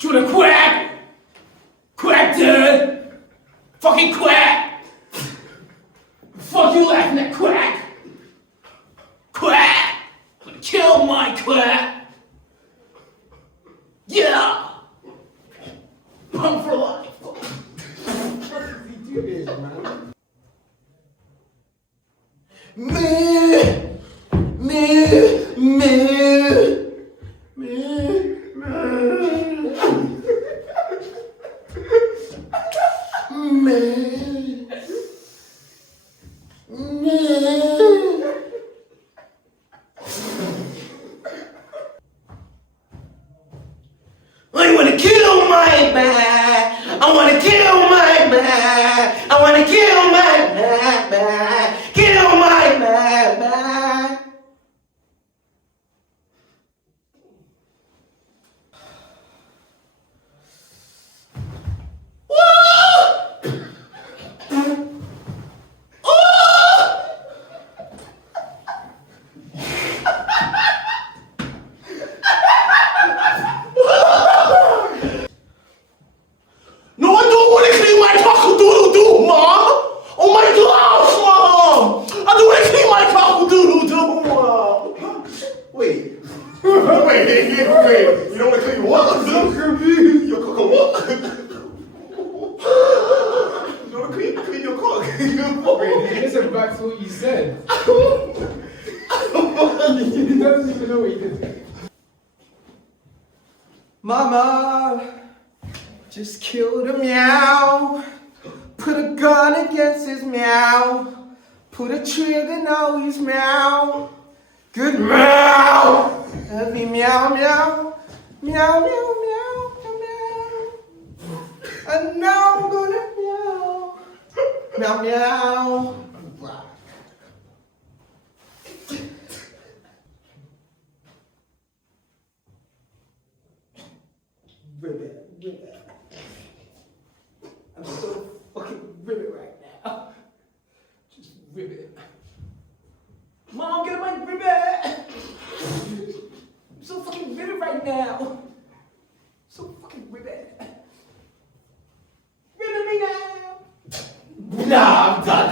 You wanna quack? Quack, dude! Fucking quack! Fuck you laughing at quack! Quack! I'm gonna kill my quack! Yeah! Pump for life! What does he do this, man? I wanna kill my man! I wanna kill my man! I wanna kill my man! Kill my man! No, I don't want to clean my cockle-doodle-doo, Mom! Oh my gosh, Mom! I don't want to clean my cockle-doodle-doo, Mom! Wait. Wait. You don't want to clean what? I'm so confused. Your cock or what? You don't want to clean your cock? Wait, listen back to what you said. He doesn't even know what he did. Mama just killed a meow. Put a gun against his meow. Put a trigger now he's meow. Good meow. Heavy meow meow. Meow meow meow meow. And now I'm gonna meow. Meow meow. Ribbit. I'm so fucking ribbit right now. Just ribbit. Mom, get my ribbit! I'm so fucking ribbit right now. So fucking ribbit. Ribbit me now! Nah, I'm done.